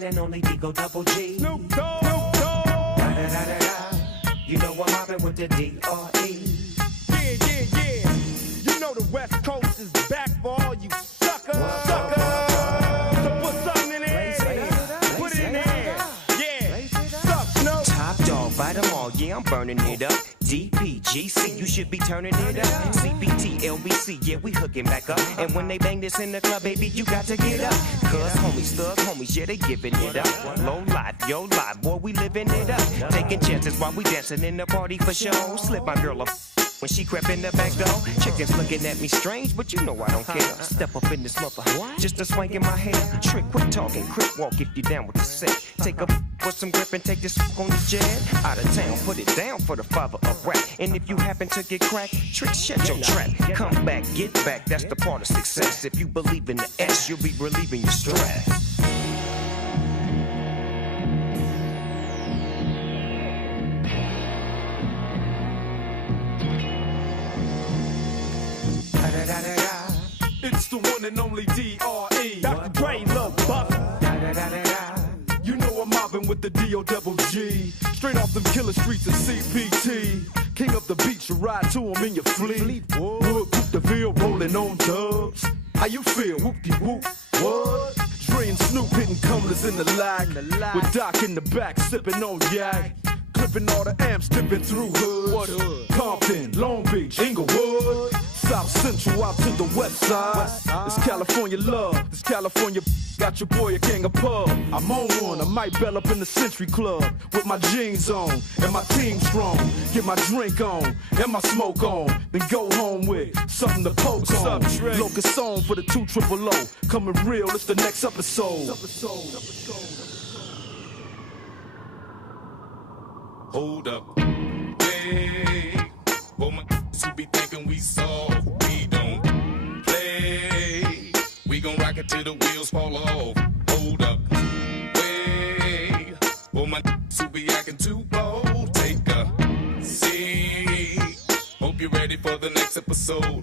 one and only Digo Double G. Snoop Dogg. Snoop Dogg. Da da da da da. You know I'm mobbing with the D.R.E. Yeah, yeah, yeah. You know the West Coast is back for all you suckers. Suckers. So put something in there. Put it in there. Yeah. Suck, Snoop. Top dog, bite them all, yeah, I'm burning it up. DPGC, you should be turning it up. CBT, LBC, yeah, we hooking back up. And when they bang this in the club, baby, you got to get up. Cuz homies, thug homies, yeah, they giving it up. Low life, yo life, boy, we living it up. Taking chances while we dancing in the party for show. Slip my girl a when she crept in the back door. Chickens looking at me strange, but you know I don't care. Step up in this mother, just a swing in my hair. Trick, quit talking, quick walk if you down with the set. Take a with some grip and take this on the jet. Out of town, put it down for the father of rap. And if you happen to get cracked, Trick, shut your trap. Come back, get back, that's the part of success. If you believe in the S, you'll be relieving your stress. It's the one and only D.R.E. Dr. Dre, Lil Buck. You know I'm mobbing with the D.O.G. Straight off them killer streets of CPT. King up the beach, you ride to him in your fleet. Wood, Coupe de Ville, rolling on dubs. How you feel? Whoop-de-whoop. What? Dre and Snoop hitting cumblers in the lag. With Doc in the back, sipping on yak. Clipping all the amps, dipping through hoods. What hood? Compton, Long Beach, Inglewood. South Central out to the west side. It's California love. This California got your boy a king of pub. I'm on one. I might bell up in the Century Club with my jeans on and my team strong. Get my drink on and my smoke on. Then go home with something to poke on. Locust song for the 200. Coming real. It's the next episode. Hold up. Hey, for my who be thinking we soft, we don't play. We gon' rock it till the wheels fall off. Hold up. Hey, for my who be acting too bold, take a seat. Hope you're ready for the next episode.